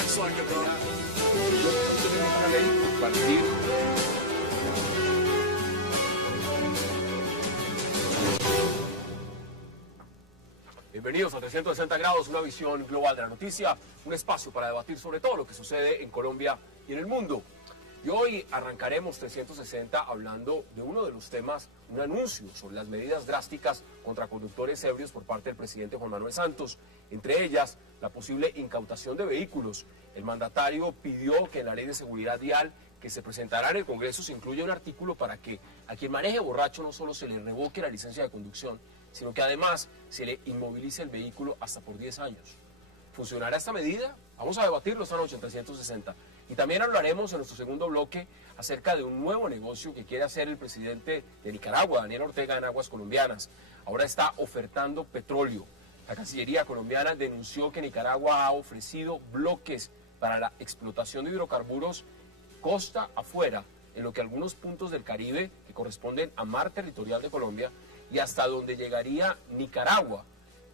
acts like a dog. Bienvenidos a 360 grados, una visión global de la noticia, un espacio para debatir sobre todo lo que sucede en Colombia y en el mundo. Y hoy arrancaremos 360 hablando de uno de los temas, un anuncio sobre las medidas drásticas contra conductores ebrios por parte del presidente Juan Manuel Santos, entre ellas la posible incautación de vehículos. El mandatario pidió que en la ley de seguridad vial que se presentará en el Congreso se incluya un artículo para que a quien maneje borracho no solo se le revoque la licencia de conducción, sino que además se le inmovilice el vehículo hasta por 10 años. ¿Funcionará esta medida? Vamos a debatirlo esta noche en 360. Y también hablaremos en nuestro segundo bloque acerca de un nuevo negocio que quiere hacer el presidente de Nicaragua, Daniel Ortega, en aguas colombianas. Ahora está ofertando petróleo. La Cancillería colombiana denunció que Nicaragua ha ofrecido bloques para la explotación de hidrocarburos costa afuera, en lo que algunos puntos del Caribe que corresponden a mar territorial de Colombia y hasta donde llegaría Nicaragua.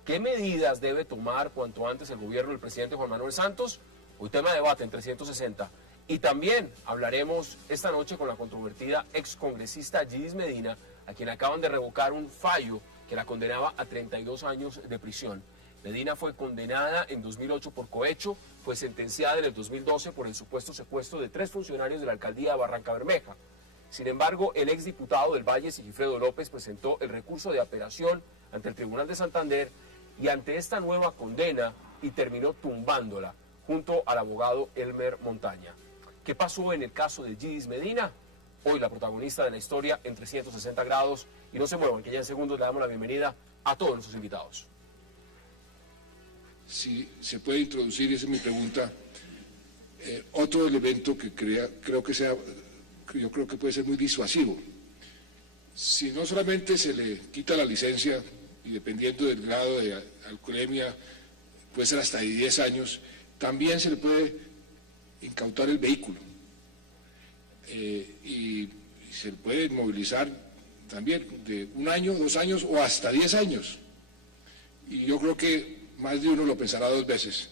¿Qué medidas debe tomar cuanto antes el gobierno del presidente Juan Manuel Santos? Hoy tema de debate en 360. Y también hablaremos esta noche con la controvertida excongresista Yidis Medina, a quien acaban de revocar un fallo que la condenaba a 32 años de prisión. Medina fue condenada en 2008 por cohecho, fue sentenciada en el 2012 por el supuesto secuestro de 3 funcionarios de la alcaldía de Barranca Bermeja. Sin embargo, el exdiputado del Valle, Sigifredo López, presentó el recurso de apelación ante el Tribunal de Santander y ante esta nueva condena y terminó tumbándola junto al abogado Elmer Montaña. ¿Qué pasó en el caso de Yidis Medina? Hoy la protagonista de la historia en 360 grados. Y no se muevan, que ya en segundos le damos la bienvenida a todos nuestros invitados. Si se puede introducir, esa es mi pregunta, otro elemento que yo creo que puede ser muy disuasivo. Si no solamente se le quita la licencia, y dependiendo del grado de alcoholemia, puede ser hasta de 10 años, también se le puede incautar el vehículo y se le puede inmovilizar también de 1 año, 2 años o hasta 10 años. Y yo creo que más de uno lo pensará 2 veces.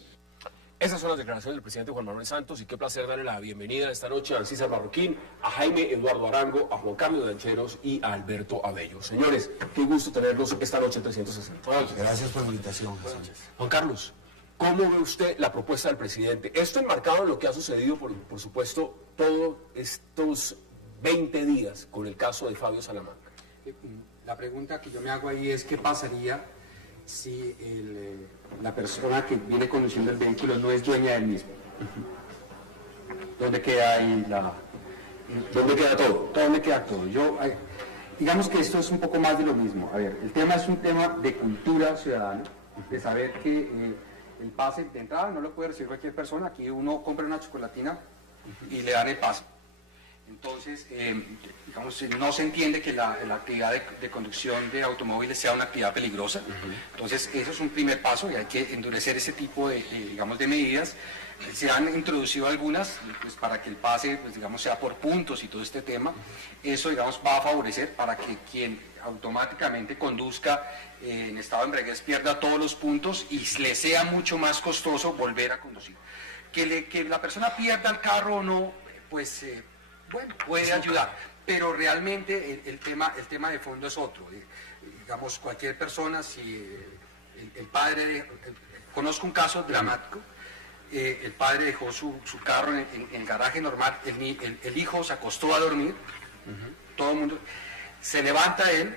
Esas son las declaraciones del presidente Juan Manuel Santos y qué placer darle la bienvenida esta noche a Ancísar Marroquín, a Jaime Eduardo Arango, a Juan Carlos Dancheros y a Alberto Abello. Señores, qué gusto tenerlos esta noche en 360. Gracias por la invitación, José. Juan Carlos, ¿cómo ve usted la propuesta del presidente? Esto enmarcado en lo que ha sucedido, por supuesto, todos estos 20 días con el caso de Fabio Salamanca. La pregunta que yo me hago ahí es qué pasaría si la persona que viene conduciendo el vehículo no es dueña del mismo. ¿Dónde queda ahí ¿Dónde queda todo? ¿Dónde queda todo? Digamos que esto es un poco más de lo mismo. A ver, el tema es un tema de cultura ciudadana, de saber que el pase de entrada no lo puede recibir cualquier persona. Aquí uno compra una chocolatina y le dan el pase. Entonces, digamos, no se entiende que la actividad de conducción de automóviles sea una actividad peligrosa. Entonces, eso es un primer paso y hay que endurecer ese tipo de medidas. Se han introducido algunas pues, para que el pase, pues, digamos, sea por puntos y todo este tema. Eso, digamos, va a favorecer para que quien automáticamente conduzca en estado de embriaguez pierda todos los puntos y le sea mucho más costoso volver a conducir. Que la persona pierda el carro o no, pues... bueno, puede ayudar, pero realmente el tema de fondo es otro. Digamos, cualquier persona, si el padre, conozco un caso dramático, el padre dejó su carro en el garaje normal, el hijo se acostó a dormir, todo el mundo, se levanta él,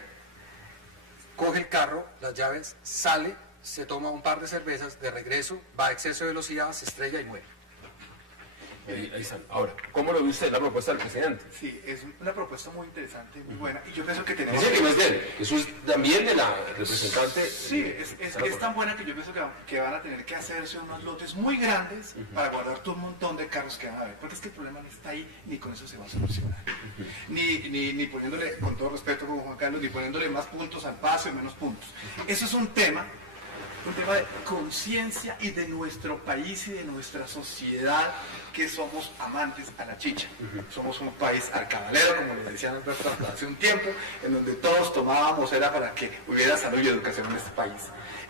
coge el carro, las llaves, sale, se toma un par de cervezas, de regreso, va a exceso de velocidad, se estrella y muere. Ahí están. Ahora, ¿cómo lo ve usted la propuesta del presidente? Sí, es una propuesta muy interesante, muy buena, y yo pienso que tenemos... Dice que no es de él, eso es también de la representante... Sí, es tan buena que yo pienso que van a tener que hacerse unos lotes muy grandes para guardar todo un montón de carros que van a haber, porque es que el problema no está ahí, ni con eso se va a solucionar. Ni poniéndole, con todo respeto como Juan Carlos, ni poniéndole más puntos al pase o menos puntos. Eso es un tema un tema de conciencia y de nuestro país y de nuestra sociedad, que somos amantes a la chicha. Somos un país arcabalero, como lo decía Alberto hace un tiempo, en donde todos tomábamos era para que hubiera salud y educación en este país.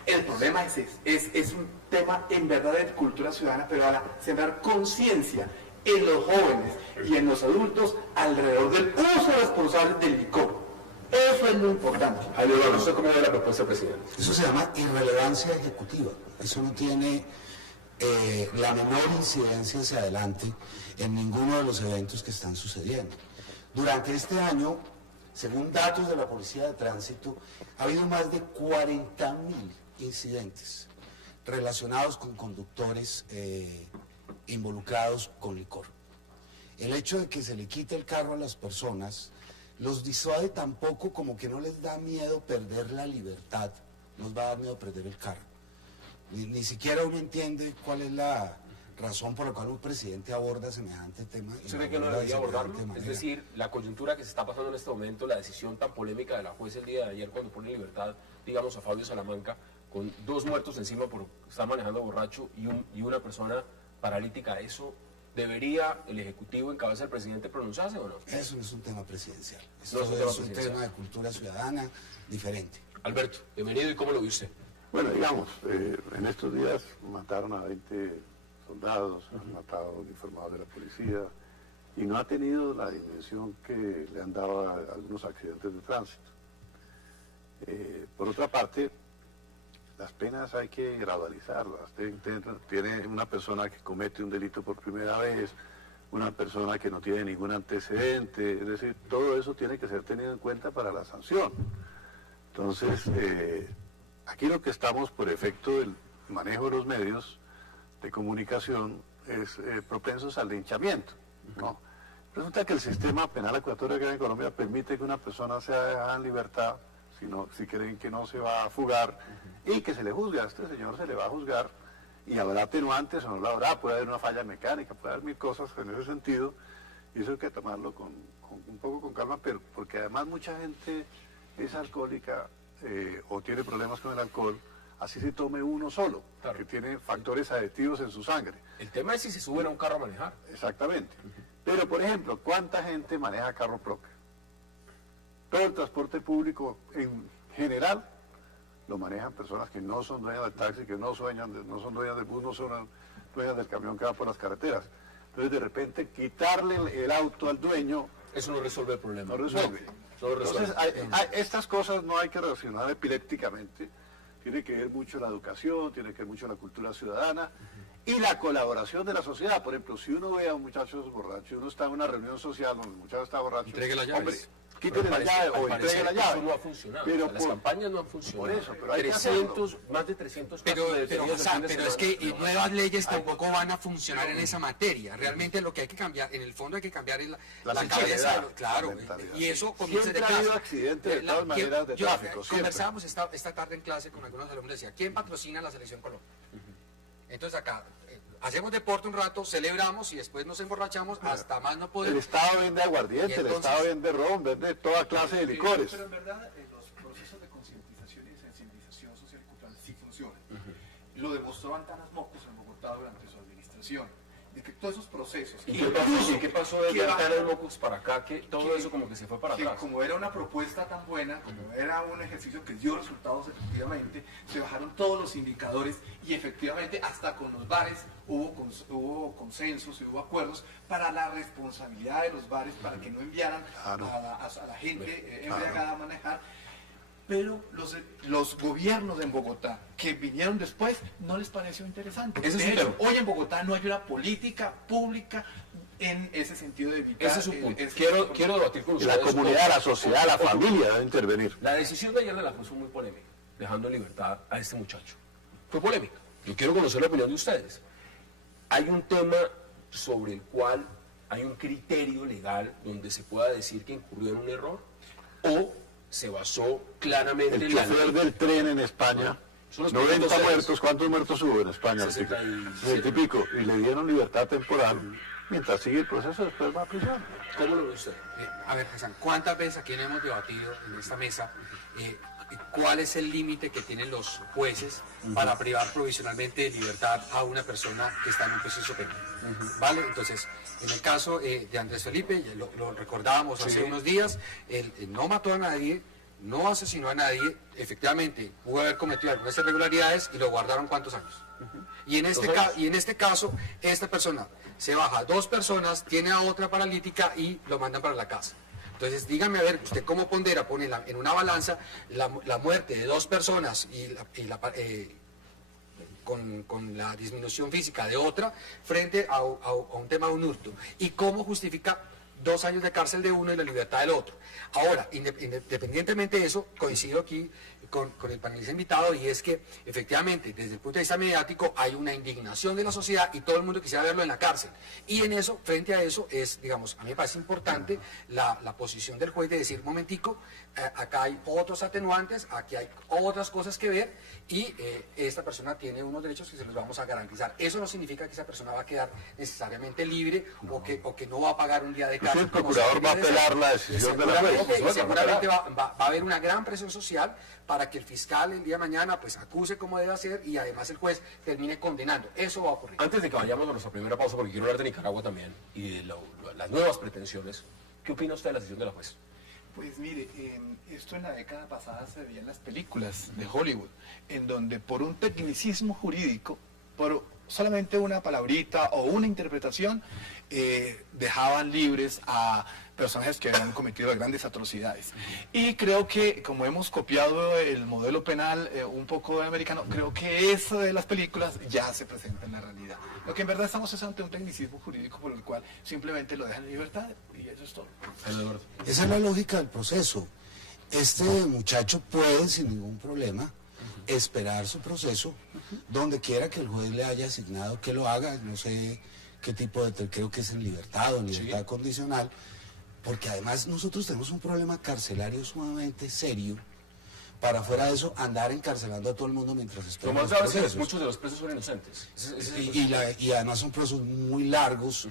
El problema es un tema en verdad de cultura ciudadana, pero ahora sembrar conciencia en los jóvenes y en los adultos alrededor del uso responsable del licor. Eso es muy importante. Eduardo, ¿usted cómo ve la propuesta del presidente? Eso se llama irrelevancia ejecutiva. Eso no tiene la menor incidencia hacia adelante en ninguno de los eventos que están sucediendo. Durante este año, según datos de la Policía de Tránsito, ha habido más de 40.000 incidentes relacionados con conductores involucrados con licor. El hecho de que se le quite el carro a las personas los disuade tampoco, como que no les da miedo perder la libertad, nos va a dar miedo perder el carro. Ni siquiera uno entiende cuál es la razón por la cual un presidente aborda semejante tema. ¿Usted cree que no debería abordarlo? Es decir, la coyuntura que se está pasando en este momento, la decisión tan polémica de la juez el día de ayer cuando pone en libertad, digamos, a Fabio Salamanca, con 2 muertos encima por estar manejando borracho y una persona paralítica, ¿eso debería el Ejecutivo en cabeza del presidente pronunciarse o no? Eso no es un tema presidencial. No Es un tema de cultura ciudadana diferente. Alberto, bienvenido, ¿y cómo lo vio usted? Bueno, digamos, en estos días mataron a 20 soldados, han matado uniformados de la policía y no ha tenido la dimensión que le han dado a algunos accidentes de tránsito. Por otra parte, las penas hay que gradualizarlas. Tiene una persona que comete un delito por primera vez, una persona que no tiene ningún antecedente, es decir, todo eso tiene que ser tenido en cuenta para la sanción. Entonces, aquí lo que estamos por efecto del manejo de los medios de comunicación es propensos al linchamiento, ¿no? Resulta que el sistema penal acuatorio que hay en Colombia permite que una persona sea dejada en libertad si creen que no se va a fugar y que se le juzgue. A este señor se le va a juzgar y habrá atenuantes o no lo habrá, puede haber una falla mecánica, puede haber 1000 cosas en ese sentido y eso hay que tomarlo un poco con calma, pero porque además mucha gente es alcohólica o tiene problemas con el alcohol, así se tome uno solo, claro, que tiene factores aditivos en su sangre. El tema es si se suben a un carro a manejar. Exactamente. Pero, por ejemplo, ¿cuánta gente maneja carro propio? Todo el transporte público en general lo manejan personas que no son dueñas del taxi, que no son dueñas del bus, no son dueñas del camión que va por las carreteras. Entonces, de repente, quitarle el auto al dueño... Eso no resuelve el problema. No resuelve. No resuelve. Entonces, estas cosas no hay que reaccionar epilépticamente. Tiene que ver mucho la educación, tiene que ver mucho la cultura ciudadana y la colaboración de la sociedad. Por ejemplo, si uno ve a un muchacho borracho, uno está en una reunión social donde el muchacho está borracho, entregue la llave. Hombre, quítele la llave o entregue la llave. Eso no ha funcionado. Pero las campañas no han funcionado. Por eso, pero hay 300, más de 300 casos pero es que nuevas leyes tampoco van a funcionar en esa materia. Realmente lo que hay que cambiar, en el fondo hay que cambiar la cabeza. Claro, y eso comienza de clase. Siempre ha habido accidentes de todas maneras de tráfico. Conversábamos esta tarde en clase con algunos alumnos, decía, ¿quién patrocina la Selección Colombia? Entonces acá... hacemos deporte un rato, celebramos y después nos emborrachamos hasta más no poder. El Estado vende aguardiente, entonces, el Estado vende ron, vende toda clase de licores. Pero en verdad los procesos de concientización y de sensibilización social y cultural sí funcionan. Lo demostró Antanas Mocos en Bogotá durante su administración. De que todos esos procesos... ¿Qué pasó de Antanas Mocos para acá? Que todo eso como que se fue para atrás. Como era una propuesta tan buena, como era un ejercicio que dio resultados efectivamente, se bajaron todos los indicadores y efectivamente hasta con los bares hubo consensos y hubo acuerdos para la responsabilidad de los bares, para que no enviaran a la gente embriagada a manejar. Pero los gobiernos en Bogotá que vinieron después no les pareció interesante. De hecho, hoy en Bogotá no hay una política pública en ese sentido de evitar... Ese es un punto. Quiero debatir con ustedes. La comunidad, la sociedad, la familia debe intervenir. La decisión de ayer de la juez fue muy polémica, dejando en libertad a este muchacho. Fue polémica. Yo quiero conocer la opinión de ustedes. Hay un tema sobre el cual hay un criterio legal donde se pueda decir que incurrió en un error o se basó claramente el en la chofer del tren en España, 90 muertos, ¿cuántos muertos hubo en España? 60 y pico, y le dieron libertad temporal, mientras sigue el proceso después va a prisión. ¿Cómo lo ve usted? A ver, Hassan, ¿cuántas veces aquí hemos debatido en esta mesa cuál es el límite que tienen los jueces para privar provisionalmente de libertad a una persona que está en un proceso penal. ¿Vale? Entonces, en el caso de Andrés Felipe, ya lo recordábamos hace unos días, él no mató a nadie, no asesinó a nadie, efectivamente pudo haber cometido algunas irregularidades y lo guardaron ¿cuántos años? Y en este caso, esta persona se baja 2 personas, tiene a otra paralítica y lo mandan para la casa. Entonces, dígame a ver, usted cómo pondera, pone en una balanza la muerte de 2 personas con la disminución física de otra frente a un tema de un hurto. ¿Y cómo justifica 2 años de cárcel de uno y la libertad del otro? Ahora, independientemente de eso, coincido aquí con el panelista invitado, y es que efectivamente desde el punto de vista mediático hay una indignación de la sociedad y todo el mundo quisiera verlo en la cárcel, y en eso, frente a eso, es, digamos, a mí me parece importante la posición del juez de decir, momentico, acá hay otros atenuantes, aquí hay otras cosas que ver, y esta persona tiene unos derechos que se los vamos a garantizar. Eso no significa que esa persona va a quedar necesariamente libre, o que no va a pagar un día de cárcel. El procurador va a apelar la decisión de la juez. Seguramente va a haber una gran presión social para que el fiscal el día de mañana pues acuse como debe hacer, y además el juez termine condenando. Eso va a ocurrir. Antes de que vayamos a nuestra primera pausa, porque quiero hablar de Nicaragua también y de las nuevas pretensiones, ¿qué opina usted de la decisión de la juez? Pues mire, esto en la década pasada se veía en las películas de Hollywood, en donde por un tecnicismo jurídico, por solamente una palabrita o una interpretación, dejaban libres a personajes que habían cometido grandes atrocidades. Y creo que, como hemos copiado el modelo penal un poco americano, creo que eso de las películas ya se presenta en la realidad. Lo que en verdad estamos es ante un tecnicismo jurídico por el cual simplemente lo dejan en libertad, y eso es todo. Esa es la lógica del proceso. Este muchacho puede, sin ningún problema, esperar su proceso donde quiera que el juez le haya asignado que lo haga. No sé qué tipo de, creo que es en libertad o en libertad condicional, porque además nosotros tenemos un problema carcelario sumamente serio. Para fuera de eso, andar encarcelando a todo el mundo mientras espera. Lo más grave es que muchos de los presos son inocentes. Y además son procesos muy largos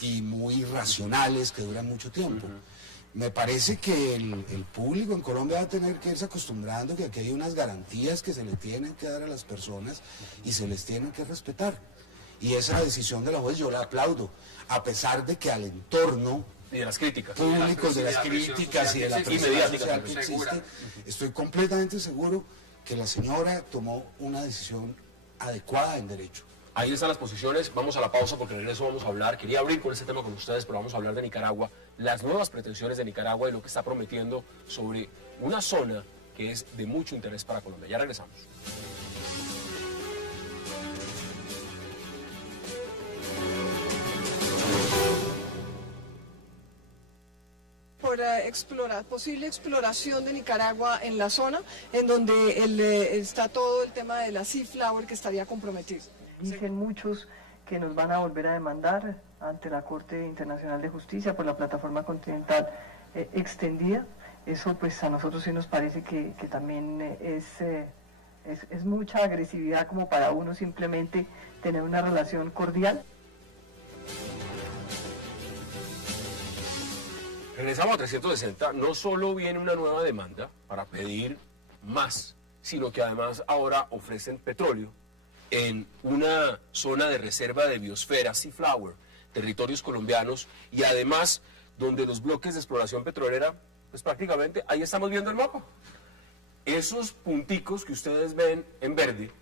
y muy racionales que duran mucho tiempo. Me parece que el público en Colombia va a tener que irse acostumbrando que aquí hay unas garantías que se le tienen que dar a las personas y se les tienen que respetar. Y esa decisión de la juez yo la aplaudo, a pesar de que al entorno y de las críticas públicos, de las críticas y de la presión social que existe, estoy completamente seguro que la señora tomó una decisión adecuada en derecho. Ahí están las posiciones. Vamos a la pausa porque en regreso vamos a hablar. Quería abrir con este tema con ustedes, pero vamos a hablar de Nicaragua, las nuevas pretensiones de Nicaragua y lo que está prometiendo sobre una zona que es de mucho interés para Colombia. Ya regresamos. Por posible exploración de Nicaragua en la zona, en donde está todo el tema de la Sea Flower que estaría comprometido. Dicen muchos que nos van a volver a demandar ante la Corte Internacional de Justicia por la plataforma continental extendida. Eso pues a nosotros sí nos parece que también es mucha agresividad como para uno simplemente tener una relación cordial. Regresamos a 360, no solo viene una nueva demanda para pedir más, sino que además ahora ofrecen petróleo en una zona de reserva de biosfera, Sea Flower, territorios colombianos, y además donde los bloques de exploración petrolera, pues prácticamente ahí estamos viendo el mapa. Esos punticos que ustedes ven en verde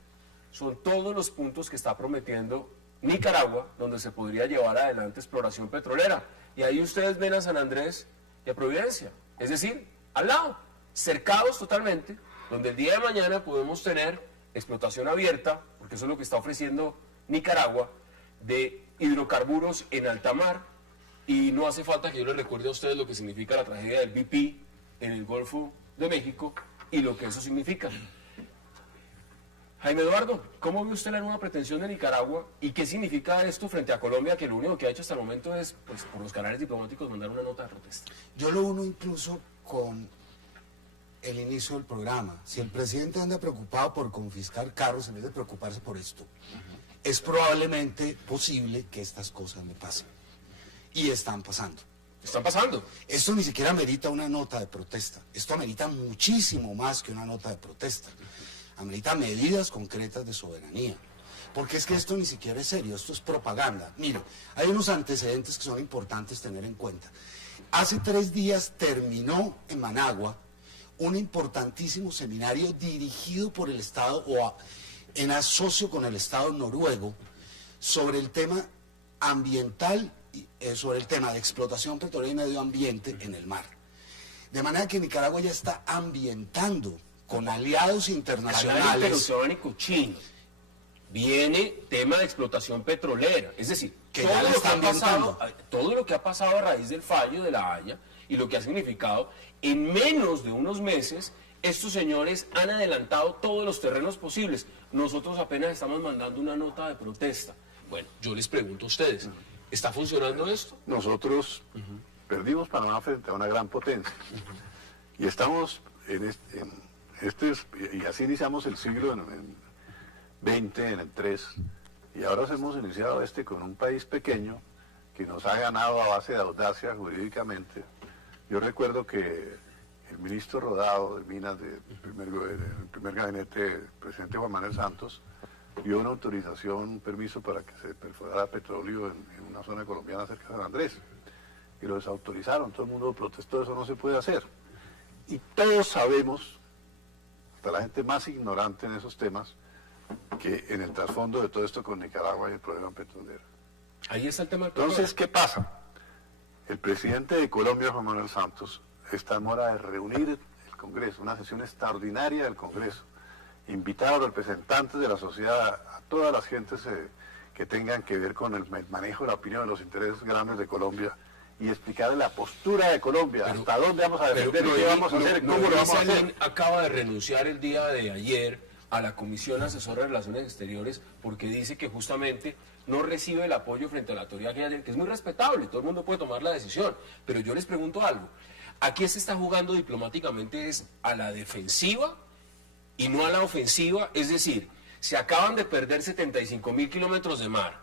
son todos los puntos que está prometiendo Nicaragua, donde se podría llevar adelante exploración petrolera. Y ahí ustedes ven a San Andrés y a Providencia, es decir, al lado, cercados totalmente, donde el día de mañana podemos tener explotación abierta, porque eso es lo que está ofreciendo Nicaragua, de hidrocarburos en alta mar, y no hace falta que yo les recuerde a ustedes lo que significa la tragedia del BP en el Golfo de México y lo que eso significa. Jaime Eduardo, ¿cómo ve usted la nueva pretensión de Nicaragua y qué significa esto frente a Colombia, que lo único que ha hecho hasta el momento es, pues, por los canales diplomáticos mandar una nota de protesta? Yo lo uno incluso con el inicio del programa. Si el presidente anda preocupado por confiscar carros en vez de preocuparse por esto, es probablemente posible que estas cosas le pasen. Y están pasando. Están pasando. Esto ni siquiera amerita una nota de protesta. Esto amerita muchísimo más que una nota de protesta. Amerita medidas concretas de soberanía. Porque es que esto ni siquiera es serio, esto es propaganda. Mire, hay unos antecedentes que son importantes tener en cuenta. Hace 3 días terminó en Managua un importantísimo seminario dirigido por el Estado en asocio con el Estado noruego sobre el tema ambiental, sobre el tema de explotación petrolera y medio ambiente en el mar. De manera que Nicaragua ya está ambientando con aliados internacionales. Interoceánico chino. Viene tema de explotación petrolera, es decir, que ya le están todo lo que ha pasado a raíz del fallo de La Haya y lo que ha significado, en menos de unos meses, estos señores han adelantado todos los terrenos posibles. Nosotros apenas estamos mandando una nota de protesta. Bueno, yo les pregunto a ustedes, ¿está funcionando esto? Nosotros perdimos Panamá frente a una gran potencia. Y estamos y así iniciamos el siglo en 20, en el 3, y ahora hemos iniciado con un país pequeño que nos ha ganado a base de audacia jurídicamente. Yo recuerdo que el ministro Rodado de Minas del primer gabinete del presidente Juan Manuel Santos dio una autorización, un permiso para que se perforara petróleo en una zona colombiana cerca de San Andrés, y lo desautorizaron, todo el mundo protestó, eso no se puede hacer. Y todos sabemos, hasta la gente más ignorante en esos temas, que en el trasfondo de todo esto con Nicaragua hay el problema petrolero. Ahí está el tema. Entonces, ¿qué pasa? El presidente de Colombia, Juan Manuel Santos, está en hora de reunir el Congreso, una sesión extraordinaria del Congreso, invitar a representantes de la sociedad, a todas las gentes que tengan que ver con el manejo de la opinión de los intereses grandes de Colombia, y explicarle la postura de Colombia, hasta dónde vamos a defender, qué vamos a hacer, cómo lo vamos a hacer. Acaba de renunciar el día de ayer a la Comisión Asesora de Relaciones Exteriores porque dice que justamente no recibe el apoyo frente a la autoridad que es muy respetable, todo el mundo puede tomar la decisión, pero yo les pregunto algo, aquí se está jugando diplomáticamente es a la defensiva y no a la ofensiva, es decir, se acaban de perder 75.000 kilómetros de mar,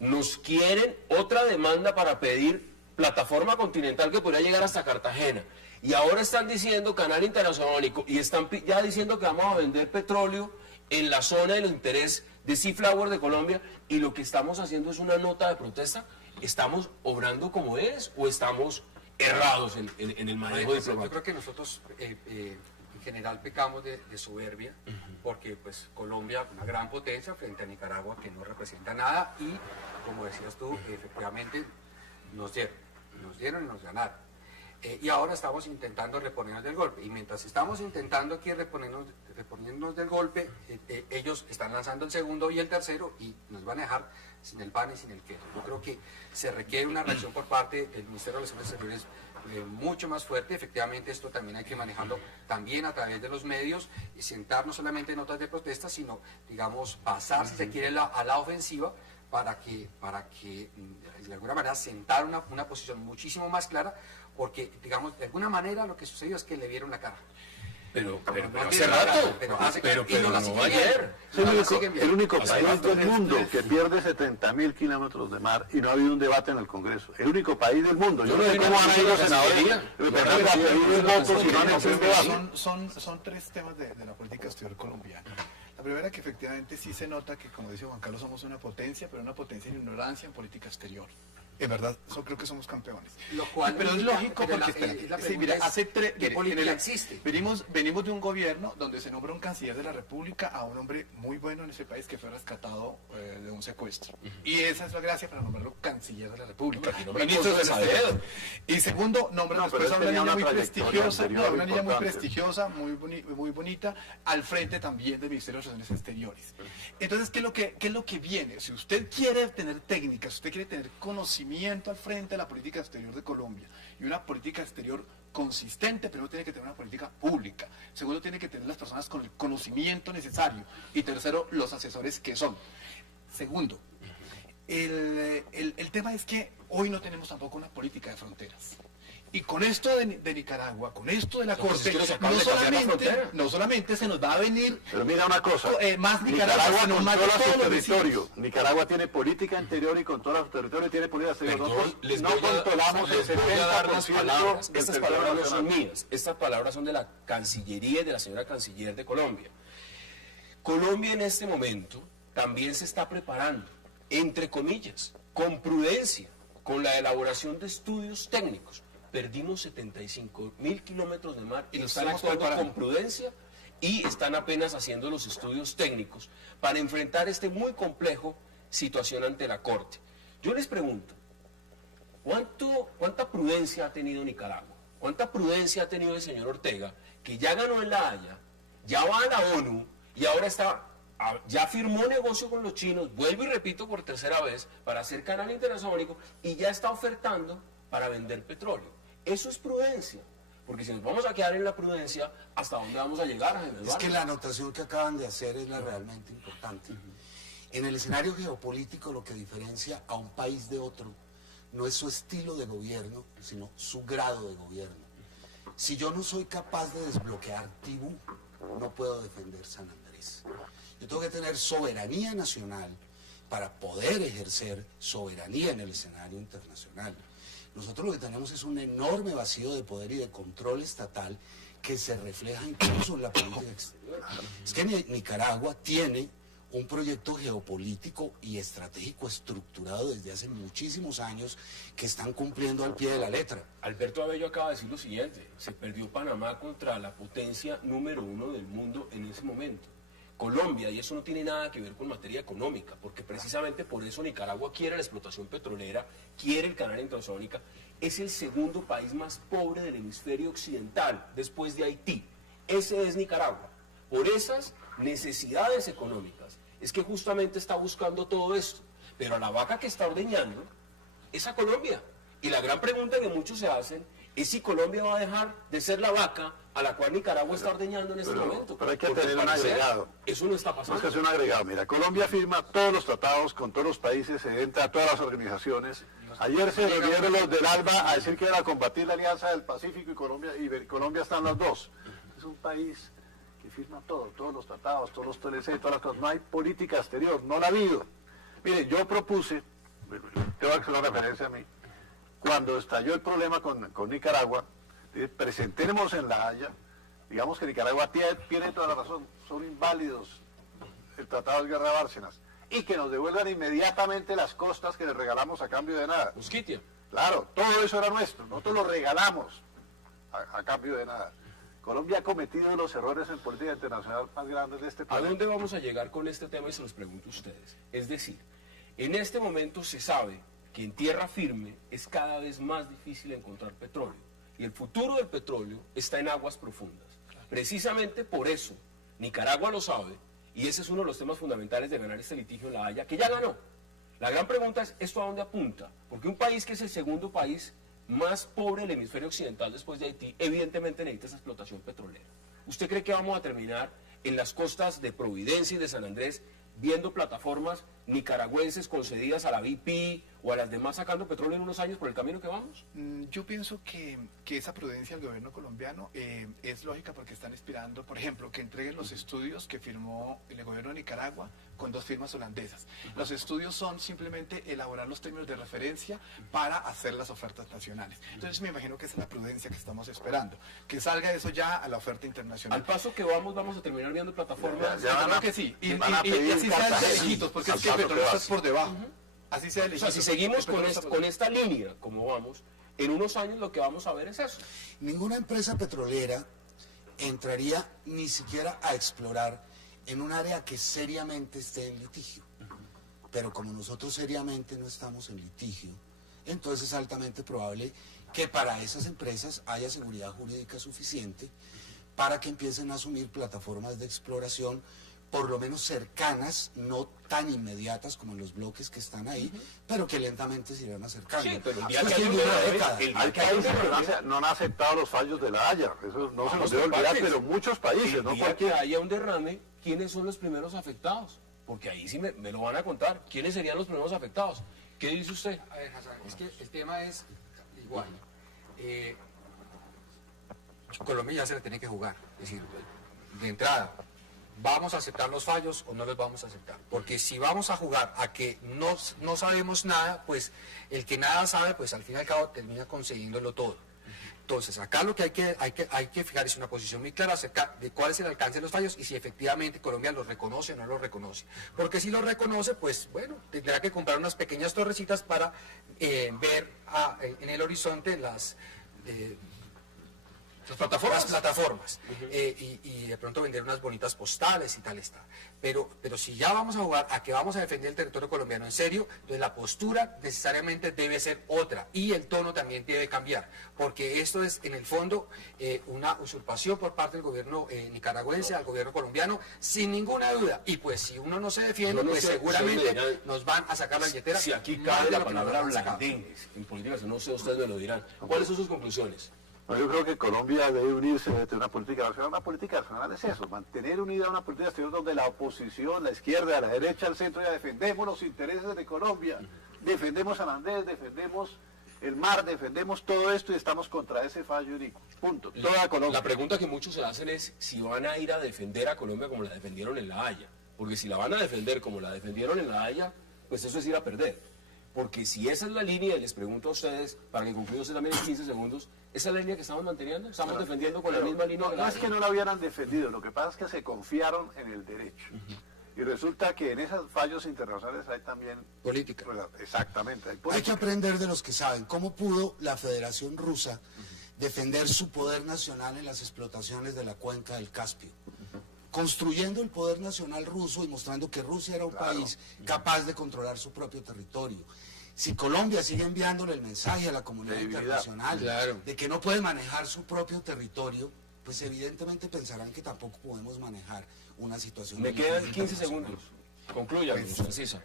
nos quieren otra demanda para pedir plataforma continental que podría llegar hasta Cartagena, y ahora están diciendo canal interoceánico y están ya diciendo que vamos a vender petróleo en la zona del interés de Sea Flower de Colombia, y lo que estamos haciendo es una nota de protesta. ¿Estamos obrando como es o estamos errados en el manejo diplomático? Yo creo que nosotros en general pecamos de soberbia, porque pues Colombia, una gran potencia frente a Nicaragua que no representa nada, y como decías tú, efectivamente nos dieron y nos ganaron. Y ahora estamos intentando reponernos del golpe, y mientras estamos intentando aquí reponernos del golpe, ellos están lanzando el segundo y el tercero y nos van a dejar sin el pan y sin el queso. Yo creo que se requiere una reacción por parte del Ministerio de Relaciones Exteriores mucho más fuerte. Efectivamente, esto también hay que manejarlo también a través de los medios, y sentar no solamente en notas de protesta, sino, digamos, pasar, si se quiere, a la ofensiva, para que de alguna manera sentar una posición muchísimo más clara, porque, digamos, de alguna manera lo que sucedió es que le vieron la cara. Pero no hace rato, pero no ayer. Es el único país del mundo que pierde 70.000 kilómetros de mar y no ha habido un debate en el Congreso. El único país del mundo. Yo no sé cómo van a ir los senadores. Son 3 temas de la política exterior colombiana. La primera, que efectivamente sí se nota que, como dice Juan Carlos, somos una potencia, pero una potencia en ignorancia en política exterior. En verdad, creo que somos campeones. Lo cual, pero es lógico, pero porque existe. Venimos de un gobierno donde se nombra un canciller de la República a un hombre muy bueno en ese país que fue rescatado de un secuestro. Y esa es la gracia para nombrarlo canciller de la República. Y segundo, nombra después a una niña muy prestigiosa, muy bonita, al frente también del Ministerio de Relaciones Exteriores. Entonces, ¿qué es lo que viene? Si usted quiere tener técnicas, si usted quiere tener conocimiento al frente de la política exterior de Colombia, y una política exterior consistente, pero tiene que tener una política pública. Segundo, tiene que tener las personas con el conocimiento necesario. Y tercero, los asesores que son. Segundo, el tema es que hoy no tenemos tampoco una política de fronteras. Y con esto de Nicaragua, con esto de la Pues Corte, es que nos acaban de cambiar la frontera. no solamente se nos va a venir Pero mira una cosa, más Nicaragua, sino más de controla todos su los territorio. vecinos. Nicaragua tiene política interior y controla su territorio y tiene política exterior. Perdón, Nosotros les no voy a controlamos el dar las 70% palabras. del Estas territorio palabras no son nacional. mías. Estas palabras son de la Cancillería y de la señora Canciller de Colombia. Colombia en este momento también se está preparando, entre comillas, con prudencia, con la elaboración de estudios técnicos. Perdimos 75.000 kilómetros de mar y Nos están estamos actuando preparando. con prudencia y están apenas haciendo los estudios técnicos para enfrentar este muy complejo situación ante la Corte. Yo les pregunto, ¿cuánta prudencia ha tenido Nicaragua? ¿Cuánta prudencia ha tenido el señor Ortega, que ya ganó en La Haya, ya va a la ONU y ahora ya firmó negocio con los chinos, vuelvo y repito por tercera vez, para hacer canal interoceánico y ya está ofertando para vender petróleo? Eso es prudencia, porque si nos vamos a quedar en la prudencia, ¿hasta dónde vamos a llegar, Jaime Es Eduardo? que la anotación que acaban de hacer es la realmente importante. En el escenario geopolítico lo que diferencia a un país de otro no es su estilo de gobierno, sino su grado de gobierno. Si yo no soy capaz de desbloquear Tibú, no puedo defender San Andrés. Yo tengo que tener soberanía nacional para poder ejercer soberanía en el escenario internacional. Nosotros lo que tenemos es un enorme vacío de poder y de control estatal que se refleja incluso en la política exterior. Es que Nicaragua tiene un proyecto geopolítico y estratégico estructurado desde hace muchísimos años que están cumpliendo al pie de la letra. Alberto Abello acaba de decir lo siguiente: se perdió Panamá contra la potencia número 1 del mundo en ese momento. Colombia, y eso no tiene nada que ver con materia económica, porque precisamente por eso Nicaragua quiere la explotación petrolera, quiere el canal interoceánico, es el segundo país más pobre del hemisferio occidental, después de Haití. Ese es Nicaragua. Por esas necesidades económicas es que justamente está buscando todo esto. Pero a la vaca que está ordeñando es a Colombia. Y la gran pregunta que muchos se hacen es si Colombia va a dejar de ser la vaca a la cual Nicaragua está ordeñando en este momento. Pero hay que Porque tener al un parecer, agregado. Eso no está No es pasando. que sea un agregado. Mira, Colombia firma todos los tratados con todos los países, se entra a todas las organizaciones. Ayer se reunieron los del ALBA a decir que era combatir la Alianza del Pacífico y Colombia están las dos. Es un país que firma todo, todos los tratados, todos los TLC, todas las cosas. No hay política exterior, no la ha habido. Mire, yo propuse, tengo que hacer una referencia a mí, cuando estalló el problema con Nicaragua, presentemos en La Haya, digamos que Nicaragua tiene toda la razón, son inválidos el Tratado de Guerra de Bárcenas, y que nos devuelvan inmediatamente las costas que les regalamos a cambio de nada. Mosquitia. Claro, todo eso era nuestro, nosotros lo regalamos a cambio de nada. Colombia ha cometido los errores en política internacional más grandes de este ¿A planeta. dónde vamos a llegar con este tema? Y se los pregunto a ustedes. Es decir, en este momento se sabe que en tierra firme es cada vez más difícil encontrar petróleo. Y el futuro del petróleo está en aguas profundas. Precisamente por eso, Nicaragua lo sabe, y ese es uno de los temas fundamentales de ganar este litigio en La Haya, que ya ganó. La gran pregunta es, ¿esto a dónde apunta? Porque un país que es el segundo país más pobre del hemisferio occidental después de Haití, evidentemente necesita esa explotación petrolera. ¿Usted cree que vamos a terminar en las costas de Providencia y de San Andrés viendo plataformas nicaragüenses concedidas a la BP o a las demás sacando petróleo en unos años por el camino que vamos? Yo pienso que esa prudencia del gobierno colombiano es lógica porque están esperando, por ejemplo, que entreguen los estudios que firmó el gobierno de Nicaragua con 2 firmas holandesas. Los estudios son simplemente elaborar los términos de referencia para hacer las ofertas nacionales. Entonces me imagino que esa es la prudencia que estamos esperando, que salga eso ya a la oferta internacional. Al paso que vamos a terminar viendo plataformas. Ya van Claro a- que sí, y van a pedir así sean cartas, de sí, lejitos, porque es que el al paso petróleo que está va, por debajo. Así sea de O lejitos. sea, si seguimos el petróleo está por con esta línea como vamos, en unos años lo que vamos a ver es eso. Ninguna empresa petrolera entraría ni siquiera a explorar en un área que seriamente esté en litigio. Pero como nosotros seriamente no estamos en litigio, entonces es altamente probable que para esas empresas haya seguridad jurídica suficiente para que empiecen a asumir plataformas de exploración por lo menos cercanas, no tan inmediatas como en los bloques que están ahí, pero que lentamente se irán acercando. Sí, pero el día Es que haya cuestión de una una década. el día Hay que haya países que una- no han aceptado los fallos de La Haya, eso no se Vamos nos debe por olvidar, partes. pero muchos países, El no día cualquiera. que haya un derrame, ¿quiénes son los primeros afectados? Porque ahí sí me lo van a contar. ¿Quiénes serían los primeros afectados? ¿Qué dice usted? A ver, Hassan, es que el tema es igual. Colombia ya se le tiene que jugar. Es decir, de entrada, ¿vamos a aceptar los fallos o no los vamos a aceptar? Porque si vamos a jugar a que no sabemos nada, pues el que nada sabe, pues al fin y al cabo termina consiguiéndolo todo. Entonces, acá lo que hay que fijar es una posición muy clara acerca de cuál es el alcance de los fallos y si efectivamente Colombia los reconoce o no los reconoce. Porque si los reconoce, pues bueno, tendrá que comprar unas pequeñas torrecitas para ver en el horizonte las plataformas. Y de pronto vender unas bonitas postales y tal está. Pero si ya vamos a jugar a que vamos a defender el territorio colombiano en serio, entonces la postura necesariamente debe ser otra y el tono también debe cambiar, porque esto es en el fondo una usurpación por parte del gobierno nicaragüense al gobierno colombiano, sin ninguna duda. Y pues si uno no se defiende, pues seguramente nos van a sacar la billetera. Si aquí cabe la palabra blandengues en política, no sé, ustedes me lo dirán. ¿Cuáles son sus conclusiones? No, yo creo que Colombia debe unirse a una política nacional. Una política nacional es eso, mantener unida una política exterior donde la oposición, la izquierda, la derecha, el centro, ya defendemos los intereses de Colombia, defendemos San Andrés, defendemos el mar, defendemos todo esto y estamos contra ese fallo inicuo. Punto. Toda Colombia. La pregunta que muchos se hacen es si van a ir a defender a Colombia como la defendieron en La Haya. Porque si la van a defender como la defendieron en La Haya, pues eso es ir a perder. Porque si esa es la línea, y les pregunto a ustedes, para que concluyamos también en 15 segundos, ¿esa es la línea que estamos manteniendo? ¿Estamos defendiendo con la misma línea? No es que no la hubieran defendido, lo que pasa es que se confiaron en el derecho. Y resulta que en esos fallos internacionales hay también... política. Exactamente, hay política. Hay que aprender de los que saben. ¿Cómo pudo la Federación Rusa defender su poder nacional en las explotaciones de la cuenca del Caspio? Construyendo el poder nacional ruso y mostrando que Rusia era un país capaz de controlar su propio territorio. Si Colombia sigue enviándole el mensaje a la comunidad internacional de que no puede manejar su propio territorio, pues evidentemente pensarán que tampoco podemos manejar una situación. Me quedan 15 segundos. Concluya, César.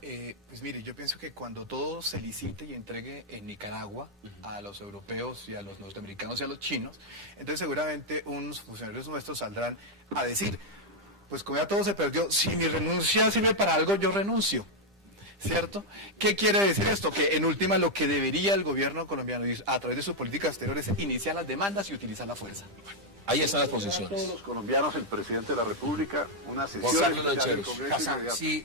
Pues mire, yo pienso que cuando todo se licite y entregue en Nicaragua a los europeos y a los norteamericanos y a los chinos, entonces seguramente unos funcionarios nuestros saldrán a decir, pues como ya todo se perdió, si mi renuncia sirve para algo, yo renuncio. ¿Cierto? ¿Qué quiere decir esto? Que en última lo que debería el gobierno colombiano a través de sus políticas exteriores es iniciar las demandas y utilizar la fuerza. Ahí están las posiciones. Todos los colombianos, el presidente de la República, una sesión...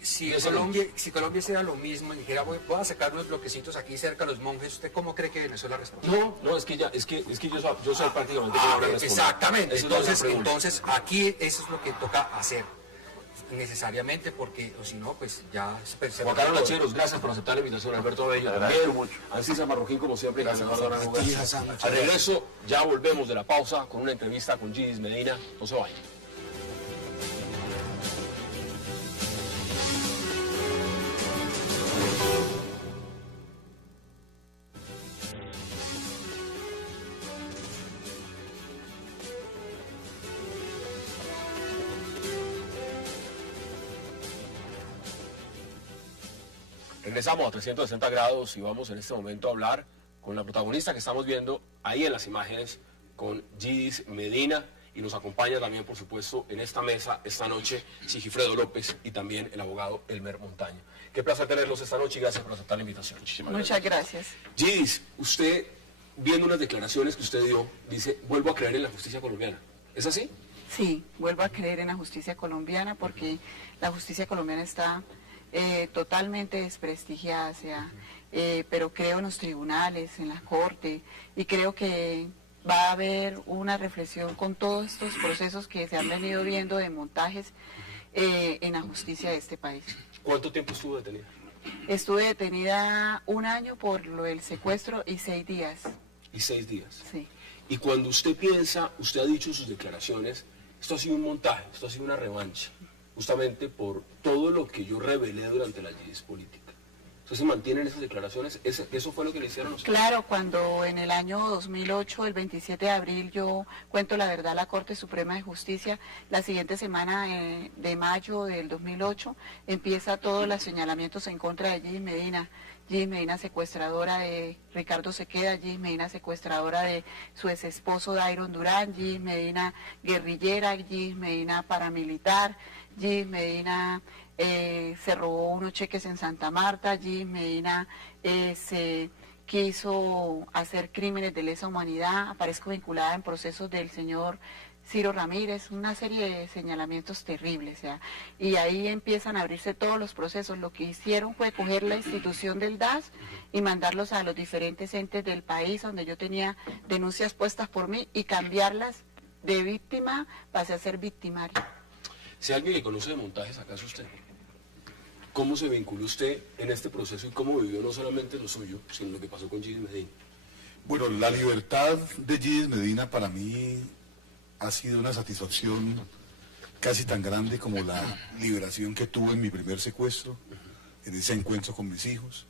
Si Colombia hiciera lo mismo y dijera, voy a sacar unos bloquecitos aquí cerca de los monjes, ¿usted cómo cree que Venezuela responde? No, es que yo soy prácticamente que no le respondo. Exactamente, entonces aquí eso es lo que toca hacer. Necesariamente, porque o si no, pues ya se Juan Carlos Lacheros, gracias por aceptar la invitación. Alberto Bello también, Ancisa Marroquín, como siempre, gracias. Al regreso ya volvemos de la pausa con una entrevista con Gidis Medina. No se vayan. Regresamos a 360 grados y vamos en este momento a hablar con la protagonista que estamos viendo ahí en las imágenes, con Gidis Medina, y nos acompaña también, por supuesto, en esta mesa esta noche Sigifredo López y también el abogado Elmer Montaño. Qué placer tenerlos esta noche y gracias por aceptar la invitación. Muchas gracias. Gidis, usted, viendo unas declaraciones que usted dio, dice, vuelvo a creer en la justicia colombiana. ¿Es así? Sí, vuelvo a creer en la justicia colombiana porque la justicia colombiana está totalmente desprestigiada, pero creo en los tribunales, en la corte, y creo que va a haber una reflexión con todos estos procesos que se han venido viendo de montajes en la justicia de este país. ¿Cuánto tiempo estuvo detenida? Estuve detenida 1 año por lo del secuestro y 6 días. ¿Y 6 días? Sí. Y cuando usted piensa, usted ha dicho en sus declaraciones, esto ha sido un montaje, esto ha sido una revancha, justamente por todo lo que yo revelé durante la Gidis política. ¿Usted se mantiene en esas declaraciones? ¿Eso fue lo que le hicieron a usted? Claro, cuando en el año 2008, el 27 de abril, yo cuento la verdad a la Corte Suprema de Justicia, la siguiente semana de mayo del 2008, empieza todos los señalamientos en contra de Gidis Medina. Gidis Medina secuestradora de Ricardo Sequeda, Gidis Medina secuestradora de su ex esposo Dairon Durán, Gidis Medina guerrillera, Gidis Medina paramilitar, Gidis Medina se robó unos cheques en Santa Marta, Gidis Medina se quiso hacer crímenes de lesa humanidad, aparezco vinculada en procesos del señor Ciro Ramírez, una serie de señalamientos terribles, o sea, y ahí empiezan a abrirse todos los procesos. Lo que hicieron fue coger la institución del DAS y mandarlos a los diferentes entes del país donde yo tenía denuncias puestas por mí y cambiarlas de víctima, pasé a ser victimaria. Si alguien que conoce de montajes, ¿acaso usted? ¿Cómo se vinculó usted en este proceso y cómo vivió no solamente lo suyo, sino lo que pasó con Gidis Medina? Bueno, la libertad de Gidis Medina para mí ha sido una satisfacción casi tan grande como la liberación que tuve en mi primer secuestro, en ese encuentro con mis hijos,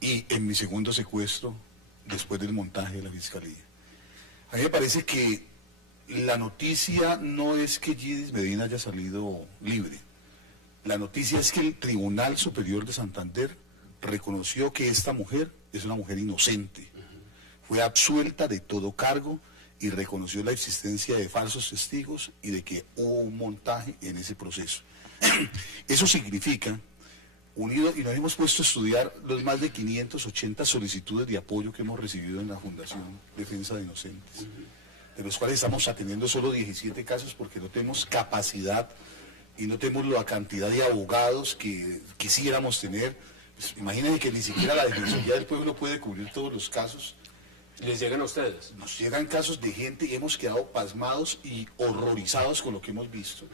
y en mi segundo secuestro después del montaje de la Fiscalía. A mí me parece que la noticia no es que Gidis Medina haya salido libre. La noticia es que el Tribunal Superior de Santander reconoció que esta mujer es una mujer inocente. Fue absuelta de todo cargo y reconoció la existencia de falsos testigos y de que hubo un montaje en ese proceso. Eso significa, unido, y nos hemos puesto a estudiar los más de 580 solicitudes de apoyo que hemos recibido en la Fundación Defensa de Inocentes, de los cuales estamos atendiendo solo 17 casos porque no tenemos capacidad y no tenemos la cantidad de abogados que quisiéramos tener. Pues, imagínense que ni siquiera la Defensoría del Pueblo puede cubrir todos los casos. ¿Les llegan a ustedes? Nos llegan casos de gente y hemos quedado pasmados y horrorizados con lo que hemos visto.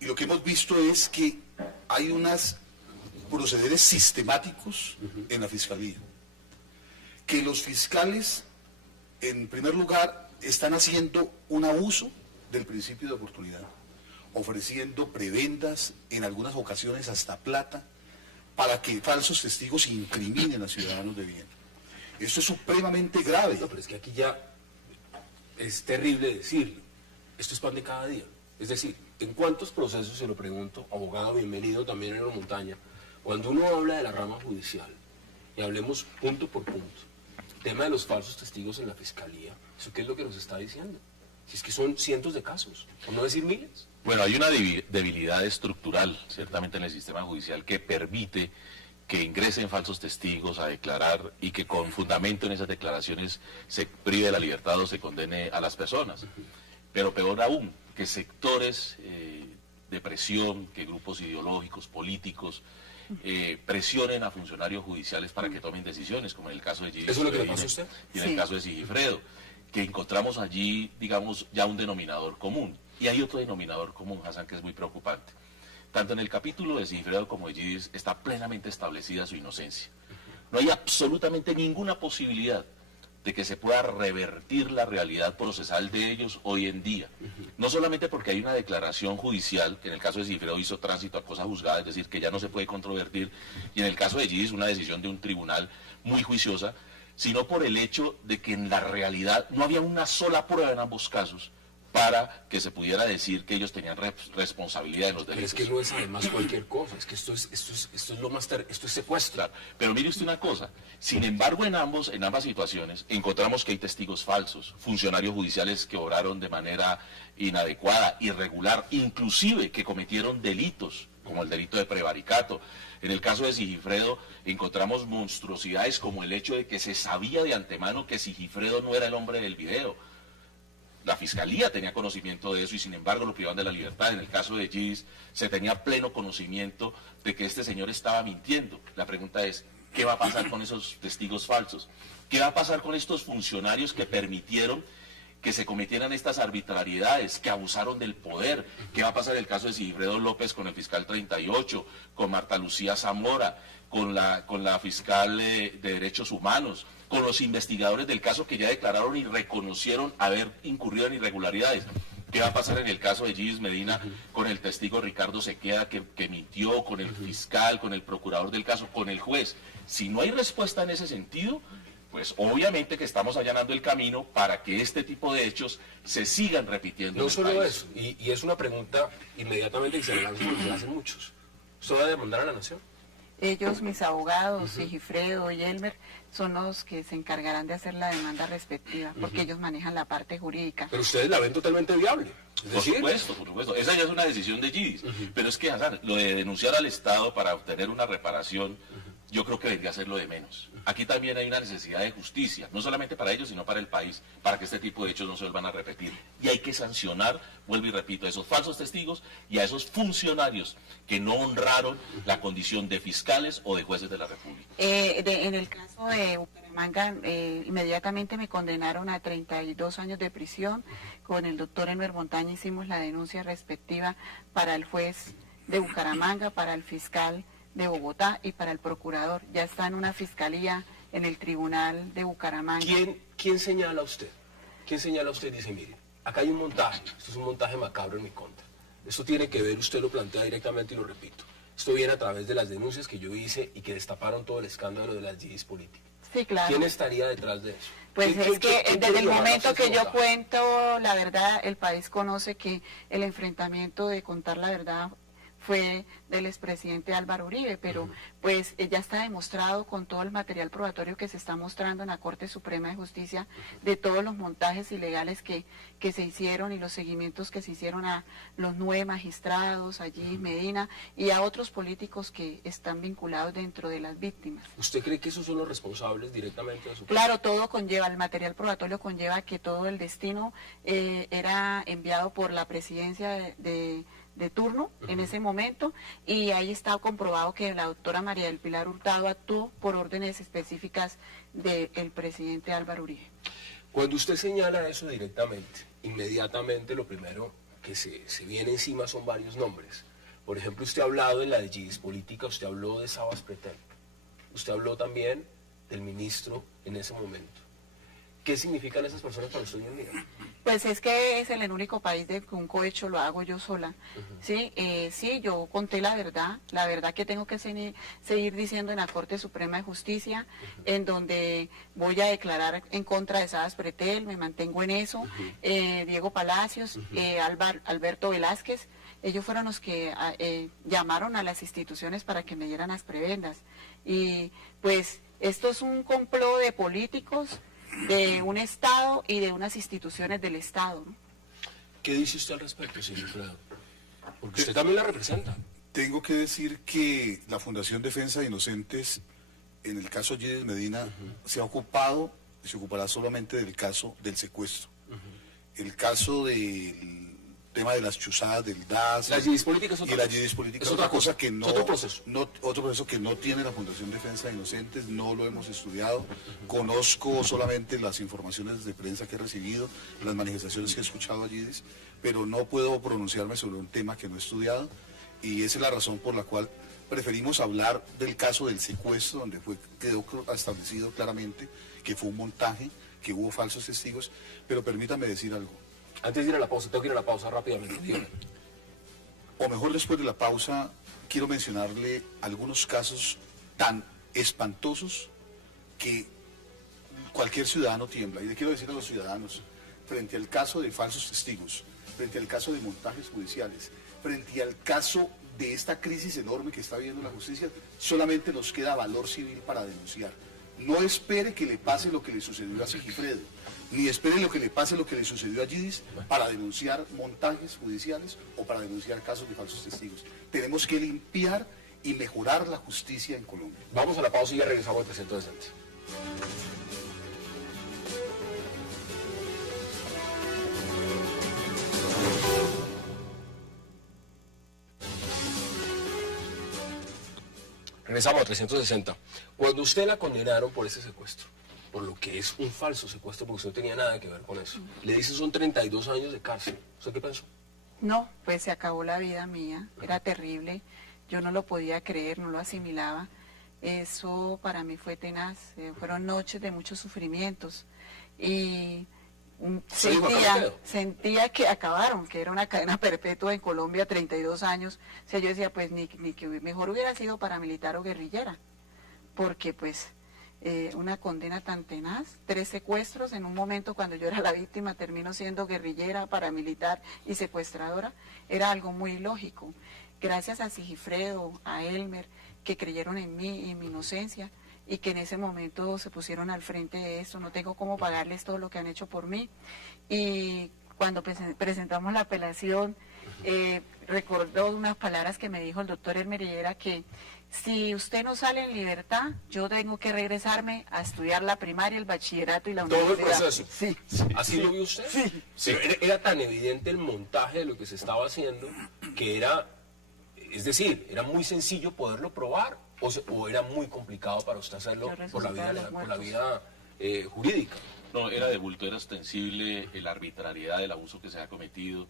Y lo que hemos visto es que hay unos procederes sistemáticos en la Fiscalía. Que los fiscales, en primer lugar, están haciendo un abuso del principio de oportunidad, ofreciendo prebendas, en algunas ocasiones hasta plata, para que falsos testigos incriminen a ciudadanos de bien. Esto es supremamente grave. No, pero es que aquí ya es terrible decirlo. Esto es pan de cada día. Es decir, ¿en cuántos procesos, se lo pregunto, abogado, bienvenido también en la montaña, cuando uno habla de la rama judicial, y hablemos punto por punto, tema de los falsos testigos en la Fiscalía, ¿eso qué es lo que nos está diciendo? Si es que son cientos de casos, por no decir miles. Bueno, hay una debilidad estructural, ciertamente, en el sistema judicial que permite que ingresen falsos testigos a declarar y que con fundamento en esas declaraciones se prive de la libertad o se condene a las personas. Pero peor aún, que sectores de presión, que grupos ideológicos, políticos, presionen a funcionarios judiciales para que tomen decisiones, como en el caso de Gidis. ¿Eso es lo que le pasó a usted? Y en el caso de Sigifredo, que encontramos allí, digamos, ya un denominador común. Y hay otro denominador común, Hassan, que es muy preocupante. Tanto en el capítulo de Sigifredo como de Gidis está plenamente establecida su inocencia. No hay absolutamente ninguna posibilidad de que se pueda revertir la realidad procesal de ellos hoy en día. No solamente porque hay una declaración judicial, que en el caso de Sigifredo hizo tránsito a cosa juzgada, es decir, que ya no se puede controvertir, y en el caso de Gidis una decisión de un tribunal muy juiciosa, sino por el hecho de que en la realidad no había una sola prueba en ambos casos para que se pudiera decir que ellos tenían responsabilidad en los delitos. Pero es que no es además cualquier cosa, es que esto es lo más esto es secuestro. Claro, pero mire usted una cosa, sin embargo en ambas situaciones encontramos que hay testigos falsos, funcionarios judiciales que obraron de manera inadecuada, irregular, inclusive que cometieron delitos, como el delito de prevaricato. En el caso de Sigifredo encontramos monstruosidades como el hecho de que se sabía de antemano que Sigifredo no era el hombre del video. La Fiscalía tenía conocimiento de eso y sin embargo lo privaban de la libertad. En el caso de Gidis se tenía pleno conocimiento de que este señor estaba mintiendo. La pregunta es, ¿qué va a pasar con esos testigos falsos? ¿Qué va a pasar con estos funcionarios que permitieron que se cometieran estas arbitrariedades, que abusaron del poder? ¿Qué va a pasar en el caso de Sigifredo López con el fiscal 38, con Marta Lucía Zamora, con la fiscal de Derechos Humanos, con los investigadores del caso que ya declararon y reconocieron haber incurrido en irregularidades? ¿Qué va a pasar en el caso de Gidis Medina con el testigo Ricardo Sequeda que mintió, con el fiscal, con el procurador del caso, con el juez? Si no hay respuesta en ese sentido, pues obviamente que estamos allanando el camino para que este tipo de hechos se sigan repitiendo. No solo eso, y es una pregunta inmediatamente que se le hacen muchos. ¿Usted va a demandar a la nación? Ellos, mis abogados, Sigifredo y Elmer, son los que se encargarán de hacer la demanda respectiva, porque ellos manejan la parte jurídica. Pero ustedes la ven totalmente viable. Por supuesto. Esa ya es una decisión de Gidis. Pero es que, Hassan, lo de denunciar al Estado para obtener una reparación, yo creo que debería ser lo de menos. Aquí también hay una necesidad de justicia, no solamente para ellos, sino para el país, para que este tipo de hechos no se vuelvan a repetir. Y hay que sancionar, vuelvo y repito, a esos falsos testigos y a esos funcionarios que no honraron la condición de fiscales o de jueces de la República. En el caso de Bucaramanga, inmediatamente me condenaron a 32 años de prisión. Con el doctor Elmer Montaña hicimos la denuncia respectiva para el juez de Bucaramanga, para el fiscal de Bogotá y para el procurador. Ya está en una fiscalía en el tribunal de Bucaramanga. ¿Quién señala a usted? ¿Quién señala a usted y dice, mire, acá hay un montaje, esto es un montaje macabro en mi contra? Esto tiene que ver, usted lo plantea directamente y lo repito, esto viene a través de las denuncias que yo hice y que destaparon todo el escándalo de las GIDIs políticas. Sí, claro. ¿Quién estaría detrás de eso? Pues es que desde el momento que yo montaje? cuento la verdad, el país conoce que el enfrentamiento de contar la verdad fue del expresidente Álvaro Uribe, pero pues ya está demostrado con todo el material probatorio que se está mostrando en la Corte Suprema de Justicia de todos los montajes ilegales que se hicieron y los seguimientos que se hicieron a los 9 magistrados allí en Medina y a otros políticos que están vinculados dentro de las víctimas. ¿Usted cree que esos son los responsables directamente de su Claro, todo conlleva, el material probatorio conlleva que todo el destino era enviado por la presidencia de turno en ese momento y ahí está comprobado que la doctora María del Pilar Hurtado actuó por órdenes específicas del presidente Álvaro Uribe. Cuando usted señala eso directamente, inmediatamente lo primero que se viene encima son varios nombres. Por ejemplo, usted ha hablado de la de GIDIs política, usted habló de Sabas Pretel, usted habló también del ministro en ese momento. ¿Qué significan esas personas para usted hoy en día? Pues es que es el único país de que un cohecho lo hago yo sola. Sí, sí, yo conté la verdad que tengo que seguir diciendo en la Corte Suprema de Justicia, en donde voy a declarar en contra de Sabas Pretel, me mantengo en eso, Diego Palacios, Alberto Velázquez, ellos fueron los que llamaron a las instituciones para que me dieran las prebendas. Y pues esto es un complot de políticos, de un Estado y de unas instituciones del Estado, ¿no? ¿Qué dice usted al respecto, señor Fredo? Porque usted también la representa. Tengo que decir que la Fundación Defensa de Inocentes, en el caso GIDIs Medina, se ha ocupado y se ocupará solamente del caso del secuestro. El caso del tema de las chuzadas del DAS las GIDIs políticas y las GIDIs políticas es otra cosa que no, otro proceso. Otro proceso que no tiene la Fundación Defensa de Inocentes, no lo hemos estudiado. Conozco solamente las informaciones de prensa que he recibido, las manifestaciones que he escuchado a GIDIs, pero no puedo pronunciarme sobre un tema que no he estudiado y esa es la razón por la cual preferimos hablar del caso del secuestro, donde quedó establecido claramente que fue un montaje, que hubo falsos testigos, pero permítame decir algo. Antes de ir a la pausa, tengo que ir a la pausa rápidamente. Dígame. O mejor después de la pausa, quiero mencionarle algunos casos tan espantosos que cualquier ciudadano tiembla. Y le quiero decir a los ciudadanos, frente al caso de falsos testigos, frente al caso de montajes judiciales, frente al caso de esta crisis enorme que está viviendo la justicia, solamente nos queda valor civil para denunciar. No espere que le pase lo que le sucedió a Sigifredo, ni espere lo que le pase lo que le sucedió a GIDIs para denunciar montajes judiciales o para denunciar casos de falsos testigos. Tenemos que limpiar y mejorar la justicia en Colombia. Vamos a la pausa y ya regresamos al presente decente. Regresamos a 360. Cuando usted la condenaron por ese secuestro, por lo que es un falso secuestro, porque usted no tenía nada que ver con eso, le dice son 32 años de cárcel. ¿Usted qué pensó? No, pues se acabó la vida mía, era terrible, yo no lo podía creer, no lo asimilaba. Eso para mí fue tenaz, fueron noches de muchos sufrimientos y sentía que acabaron, que era una cadena perpetua en Colombia, 32 años. O sea, yo decía, pues ni que mejor hubiera sido paramilitar o guerrillera, porque pues una condena tan tenaz, 3 secuestros en un momento cuando yo era la víctima, termino siendo guerrillera, paramilitar y secuestradora, era algo muy ilógico. Gracias a Sigifredo, a Elmer, que creyeron en mí y en mi inocencia, y que en ese momento se pusieron al frente de esto, no tengo cómo pagarles todo lo que han hecho por mí. Y cuando presentamos la apelación recordó unas palabras que me dijo el doctor Hermerillera, que si usted no sale en libertad, yo tengo que regresarme a estudiar la primaria, el bachillerato y la Todo el universidad. proceso. Sí. ¿Así lo vio usted? Sí. Pero era tan evidente el montaje de lo que se estaba haciendo que era, es decir, era muy sencillo poderlo probar o era muy complicado para usted hacerlo por la vía jurídica. No, era de bulto, era ostensible la arbitrariedad del abuso que se ha cometido,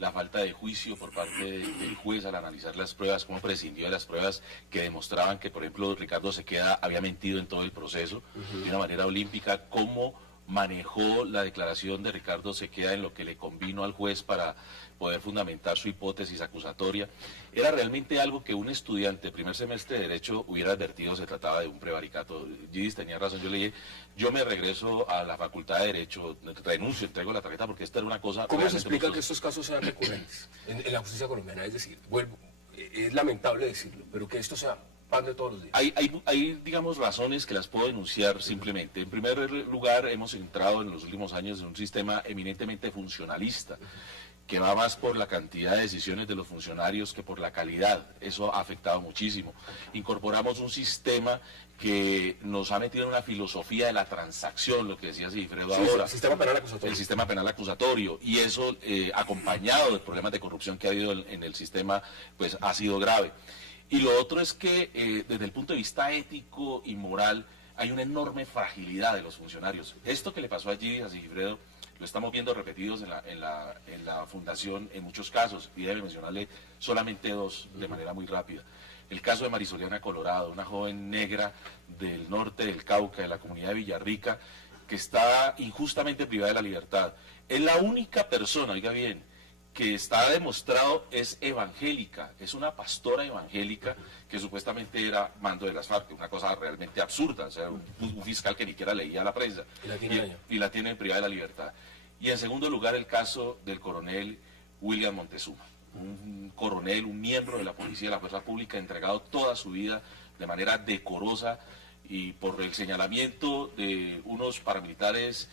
la falta de juicio por parte del juez al analizar las pruebas, cómo prescindió de las pruebas que demostraban que, por ejemplo, Ricardo Sequeda había mentido en todo el proceso de una manera olímpica, cómo manejó la declaración de Ricardo Sequeda en lo que le convino al juez para poder fundamentar su hipótesis acusatoria. Era realmente algo que un estudiante de primer semestre de Derecho hubiera advertido, se trataba de un prevaricato. Gidis tenía razón, yo le dije, yo me regreso a la Facultad de Derecho, renuncio, entrego la tarjeta, porque esta era una cosa... ¿Cómo se explica que estos casos sean recurrentes en la justicia colombiana? Es decir, vuelvo, es lamentable decirlo, pero que esto sea pan de todos los días. Hay, digamos, razones que las puedo denunciar simplemente. En primer lugar, hemos entrado en los últimos años en un sistema eminentemente funcionalista, que va más por la cantidad de decisiones de los funcionarios que por la calidad. Eso ha afectado muchísimo. Incorporamos un sistema que nos ha metido en una filosofía de la transacción, lo que decía Sigifredo ahora. El sistema penal acusatorio. El sistema penal acusatorio. Y eso, acompañado de problemas de corrupción que ha habido en el sistema, pues ha sido grave. Y lo otro es que desde el punto de vista ético y moral hay una enorme fragilidad de los funcionarios. Esto que le pasó allí a Sigifredo lo estamos viendo repetidos en la fundación en muchos casos, y debe mencionarle solamente dos de manera muy rápida. El caso de Marisoliana Colorado, una joven negra del norte del Cauca, de la comunidad de Villarrica, que está injustamente privada de la libertad. Es la única persona, oiga bien, que está demostrado es evangélica, es una pastora evangélica que supuestamente era mando de las FARC, una cosa realmente absurda, o sea, un fiscal que ni siquiera leía la prensa y la tiene privada de la libertad. Y en segundo lugar el caso del coronel William Montezuma, un coronel, un miembro de la policía de la fuerza pública, entregado toda su vida de manera decorosa y por el señalamiento de unos paramilitares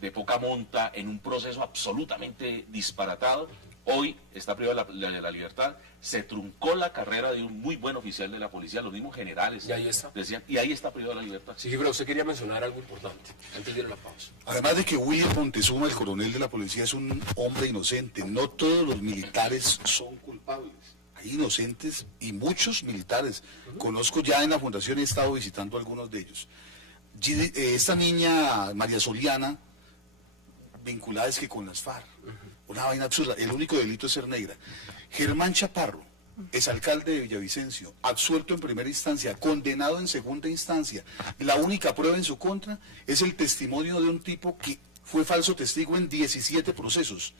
de poca monta en un proceso absolutamente disparatado, hoy está privado de la libertad. Se truncó la carrera de un muy buen oficial de la policía, los mismos generales decían, y ahí está privado de la libertad. Sí, pero usted quería mencionar algo importante antes de ir a la pausa. Además de que William Montezuma, el coronel de la policía, es un hombre inocente, no todos los militares son culpables. Hay inocentes y muchos militares. Conozco ya en la fundación, he estado visitando algunos de ellos. Esta niña, María Soliana, vinculada es que con las FARC. Una vaina absurda. El único delito es ser negra. Germán Chaparro, exalcalde de Villavicencio, absuelto en primera instancia, condenado en segunda instancia. La única prueba en su contra es el testimonio de un tipo que fue falso testigo en 17 procesos.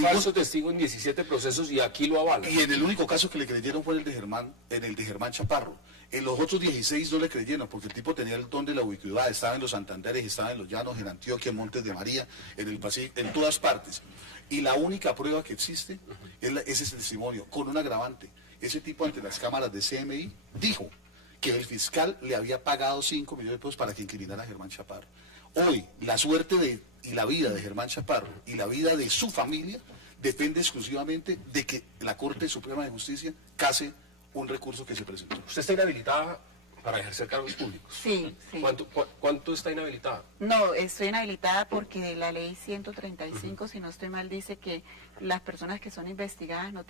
Falso testigo en 17 procesos y aquí lo avala. Y en el único caso que le creyeron fue en el de Germán Chaparro. En los otros 16 no le creyeron porque el tipo tenía el don de la ubicuidad, estaba en los Santanderes, estaba en los Llanos, en Antioquia, en Montes de María, en el Pacífico, en todas partes. Y la única prueba que existe es ese testimonio, con un agravante. Ese tipo ante las cámaras de CMI dijo que el fiscal le había pagado 5 millones de pesos para que incriminara a Germán Chaparro. Hoy, la suerte y la vida de Germán Chaparro y la vida de su familia depende exclusivamente de que la Corte Suprema de Justicia case un recurso que se presentó. ¿Usted está inhabilitada para ejercer cargos públicos? Sí, sí. ¿Cuánto está inhabilitada? No, estoy inhabilitada porque la ley 135, si no estoy mal, dice que las personas que son investigadas no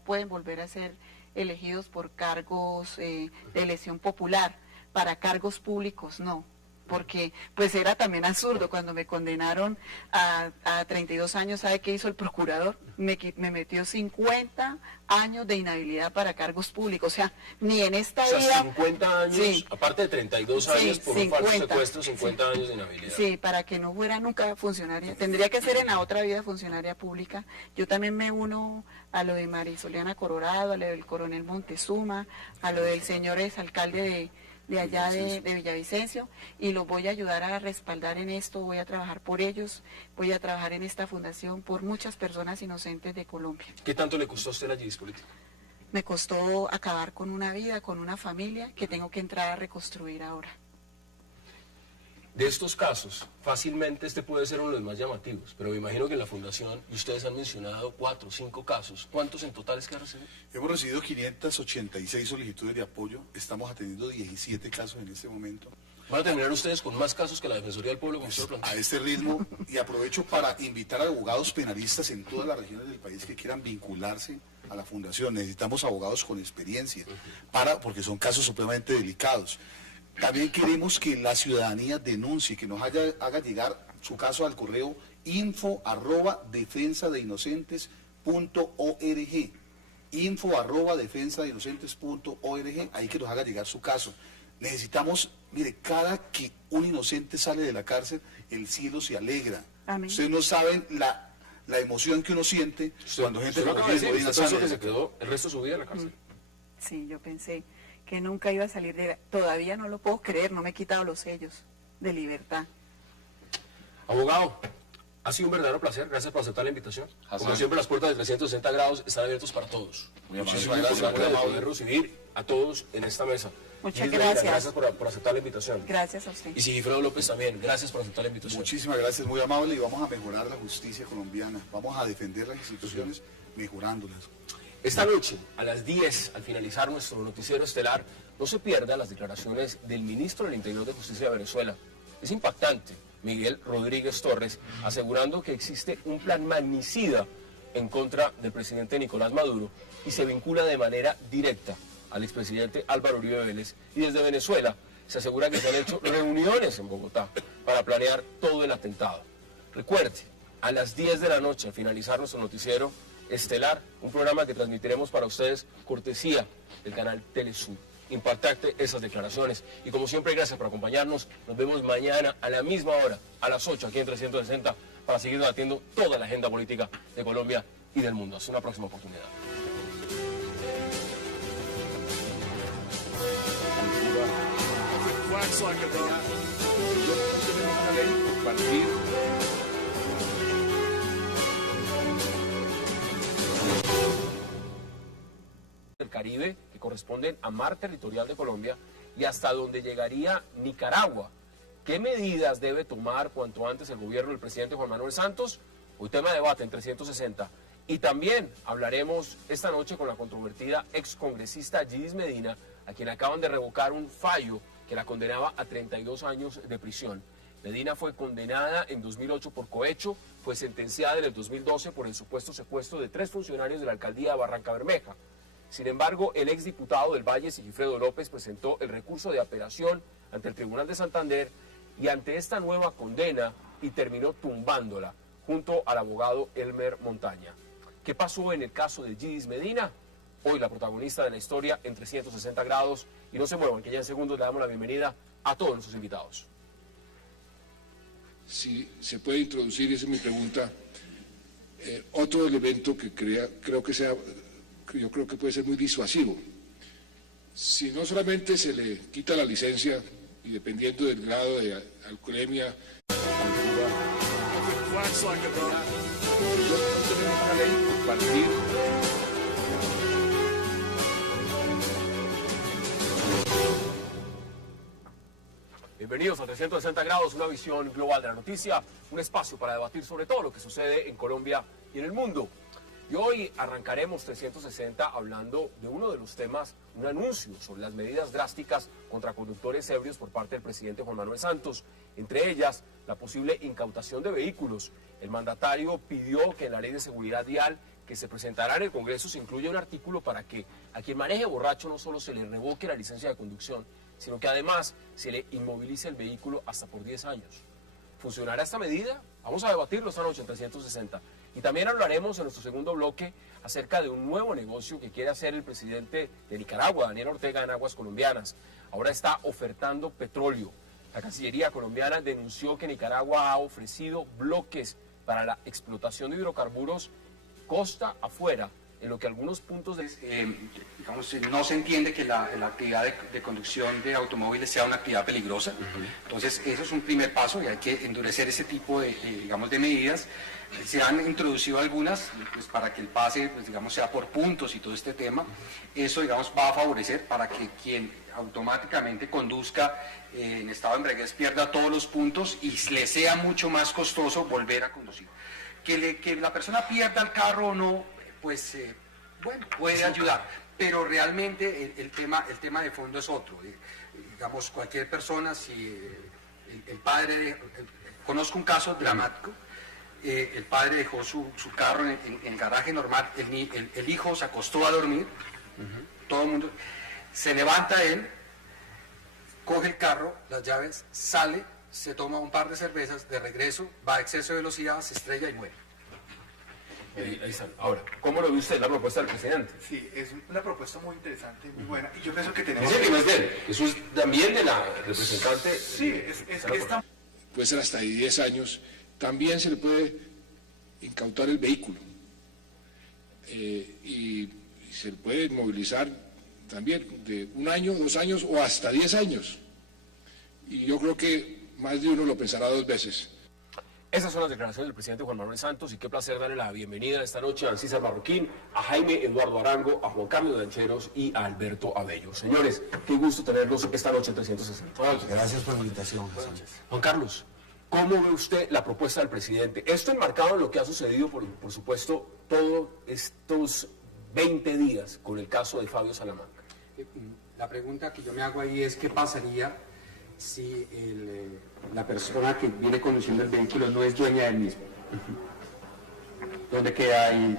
pueden volver a ser elegidos por cargos de elección popular. Para cargos públicos, no. Porque pues era también absurdo cuando me condenaron a 32 años. ¿Sabe qué hizo el procurador? Me metió 50 años de inhabilidad para cargos públicos. O sea, ni en esta vida... 50 años, sí, aparte de 32 años por 50, un falso secuestro, 50 sí, años de inhabilidad. Sí, para que no fuera nunca funcionaria. Tendría que ser en la otra vida funcionaria pública. Yo también me uno a lo de Marisoliana Colorado, a lo del coronel Montezuma, a lo del señor exalcalde de allá de Villavicencio, y los voy a ayudar a respaldar en esto, voy a trabajar por ellos, voy a trabajar en esta fundación por muchas personas inocentes de Colombia. ¿Qué tanto le costó a usted la Gidis política? Me costó acabar con una vida, con una familia que tengo que entrar a reconstruir ahora. De estos casos, fácilmente este puede ser uno de los más llamativos, pero me imagino que en la Fundación, y ustedes han mencionado 4 o 5 casos, ¿cuántos en total es que ha recibido? Hemos recibido 586 solicitudes de apoyo, estamos atendiendo 17 casos en este momento. ¿Van a terminar ustedes con más casos que la Defensoría del Pueblo, como usted lo plantea? A este ritmo, y aprovecho para invitar a abogados penalistas en todas las regiones del país que quieran vincularse a la Fundación. Necesitamos abogados con experiencia, porque son casos supremamente delicados. También queremos que la ciudadanía denuncie, que nos haga llegar su caso al correo info@defensadeInocentes.org, info@defensadeInocentes.org, ahí que nos haga llegar su caso. Necesitamos, mire, cada que un inocente sale de la cárcel, el cielo se alegra. Amén. Ustedes no saben la emoción que uno siente cuando gente como Jesús Medina sale. Que se quedó el resto de su vida en la cárcel. Sí, yo pensé que nunca iba a salir de... Todavía no lo puedo creer, no me he quitado los sellos de libertad. Abogado, ha sido un verdadero placer, gracias por aceptar la invitación. Como siempre, las puertas de 360 grados están abiertas para todos. Muchísimas gracias por poder recibir a todos en esta mesa. Muchas gracias. Gracias por aceptar la invitación. Gracias a usted. Y Sigifredo López también, gracias por aceptar la invitación. Muchísimas gracias, muy amable, y vamos a mejorar la justicia colombiana. Vamos a defender las instituciones mejorándolas. Esta noche, a las 10, al finalizar nuestro noticiero estelar, no se pierdan las declaraciones del ministro del Interior de Justicia de Venezuela. Es impactante, Miguel Rodríguez Torres, asegurando que existe un plan magnicida en contra del presidente Nicolás Maduro y se vincula de manera directa al expresidente Álvaro Uribe Vélez. Y desde Venezuela se asegura que se han hecho reuniones en Bogotá para planear todo el atentado. Recuerde, a las 10 de la noche, al finalizar nuestro noticiero estelar, un programa que transmitiremos para ustedes cortesía del canal Telesur. Impactante esas declaraciones. Y como siempre, gracias por acompañarnos. Nos vemos mañana a la misma hora, a las 8, aquí en 360, para seguir debatiendo toda la agenda política de Colombia y del mundo. Hasta una próxima oportunidad. Del Caribe, que corresponden a mar territorial de Colombia, y hasta donde llegaría Nicaragua. ¿Qué medidas debe tomar cuanto antes el gobierno del presidente Juan Manuel Santos? Hoy tema de debate en 360. Y también hablaremos esta noche con la controvertida excongresista Yidis Medina, a quien acaban de revocar un fallo que la condenaba a 32 años de prisión. Medina fue condenada en 2008 por cohecho, fue sentenciada en el 2012 por el supuesto secuestro de 3 funcionarios de la alcaldía de Barranca Bermeja. Sin embargo, el exdiputado del Valle, Sigifredo López, presentó el recurso de apelación ante el Tribunal de Santander y ante esta nueva condena y terminó tumbándola junto al abogado Elmer Montaña. ¿Qué pasó en el caso de Yidis Medina? Hoy la protagonista de la historia en 360 grados. Y no se muevan, que ya en segundos le damos la bienvenida a todos nuestros invitados. Si se puede introducir, esa es mi pregunta, otro elemento que creo que yo creo que puede ser muy disuasivo. Si no solamente se le quita la licencia y dependiendo del grado de alcoholemia, Bienvenidos a 360 grados, una visión global de la noticia, un espacio para debatir sobre todo lo que sucede en Colombia y en el mundo. Y hoy arrancaremos 360 hablando de uno de los temas, un anuncio sobre las medidas drásticas contra conductores ebrios por parte del presidente Juan Manuel Santos, entre ellas la posible incautación de vehículos. El mandatario pidió que en la Ley de Seguridad Vial que se presentará en el Congreso se incluya un artículo para que a quien maneje borracho no solo se le revoque la licencia de conducción, sino que además se le inmovilice el vehículo hasta por 10 años. ¿Funcionará esta medida? Vamos a debatirlo esta noche en 360. Y también hablaremos en nuestro segundo bloque acerca de un nuevo negocio que quiere hacer el presidente de Nicaragua, Daniel Ortega, en aguas colombianas. Ahora está ofertando petróleo. La Cancillería colombiana denunció que Nicaragua ha ofrecido bloques para la explotación de hidrocarburos costa afuera en lo que algunos puntos de... digamos, no se entiende que la actividad de conducción de automóviles sea una actividad peligrosa. Entonces, eso es un primer paso y hay que endurecer ese tipo de, digamos, de medidas. Se han introducido algunas pues, para que el pase, pues, digamos, sea por puntos y todo este tema. Eso, digamos, va a favorecer para que quien automáticamente conduzca en estado de embriaguez pierda todos los puntos y le sea mucho más costoso volver a conducir. Que la persona pierda el carro o no, pues, bueno, puede ayudar, pero realmente el tema de fondo es otro. Digamos, cualquier persona, si el padre, conozco un caso dramático, el padre dejó su carro en garaje normal, el hijo se acostó a dormir, todo el mundo, se levanta él, coge el carro, las llaves, sale, se toma un par de cervezas, de regreso, va a exceso de velocidad, se estrella y muere. Ahí está. Ahora, ¿cómo lo ve usted la propuesta del presidente? Sí, es una propuesta muy interesante, muy buena, y yo pienso que tenemos... Dice que no es de él, eso es también de la representante... Sí, Puede ser hasta de 10 años. También se le puede incautar el vehículo y se le puede movilizar también de 1 año, 2 años o hasta 10 años. Y yo creo que más de uno lo pensará 2 veces. Esas son las declaraciones del presidente Juan Manuel Santos y qué placer darle la bienvenida esta noche a César Marroquín, a Jaime Eduardo Arango, a Juan Carlos Lancheros y a Alberto Abello. Señores, qué gusto tenerlos esta noche en 360. Gracias por la invitación. Juan Carlos, ¿cómo ve usted la propuesta del presidente? Esto enmarcado en lo que ha sucedido, por supuesto, todos estos 20 días con el caso de Fabio Salamanca. La pregunta que yo me hago ahí es qué pasaría si la persona que viene conduciendo el vehículo no es dueña del mismo. ¿Dónde queda ahí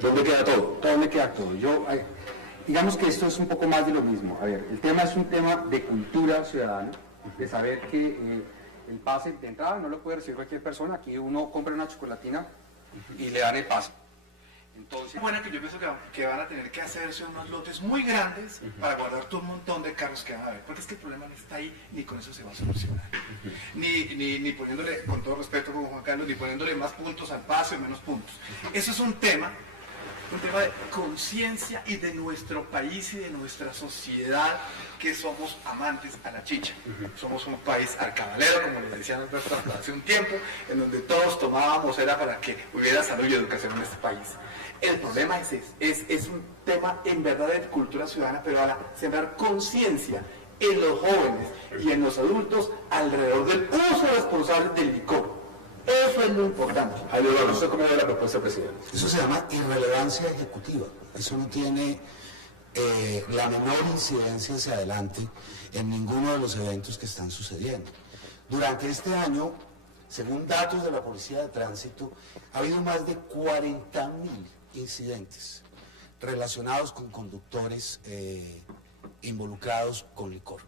¿Dónde queda todo? ¿Dónde queda todo? Digamos que esto es un poco más de lo mismo. A ver, el tema es un tema de cultura ciudadana, de saber que el pase de entrada no lo puede recibir cualquier persona. Aquí uno compra una chocolatina y le dan el pase. Entonces, bueno, que yo pienso que van a tener que hacerse unos lotes muy grandes para guardar todo un montón de carros que van a haber, porque es que el problema no está ahí, ni con eso se va a solucionar. Ni poniéndole, con todo respeto como Juan Carlos, ni poniéndole más puntos al pase o menos puntos. Eso es un tema de conciencia y de nuestro país y de nuestra sociedad, que somos amantes a la chicha. Somos un país arcabalero, como lo decían Alberto hace un tiempo, en donde todos tomábamos era para que hubiera salud y educación en este país. El problema es un tema en verdad de cultura ciudadana, pero para sembrar conciencia en los jóvenes y en los adultos alrededor del uso responsable del licor. Eso es lo importante. ¿Usted cómo ve la propuesta del presidente? Eso se llama irrelevancia ejecutiva. Eso no tiene la menor incidencia hacia adelante en ninguno de los eventos que están sucediendo. Durante este año, según datos de la Policía de Tránsito, ha habido más de 40.000 incidentes relacionados con conductores involucrados con licor.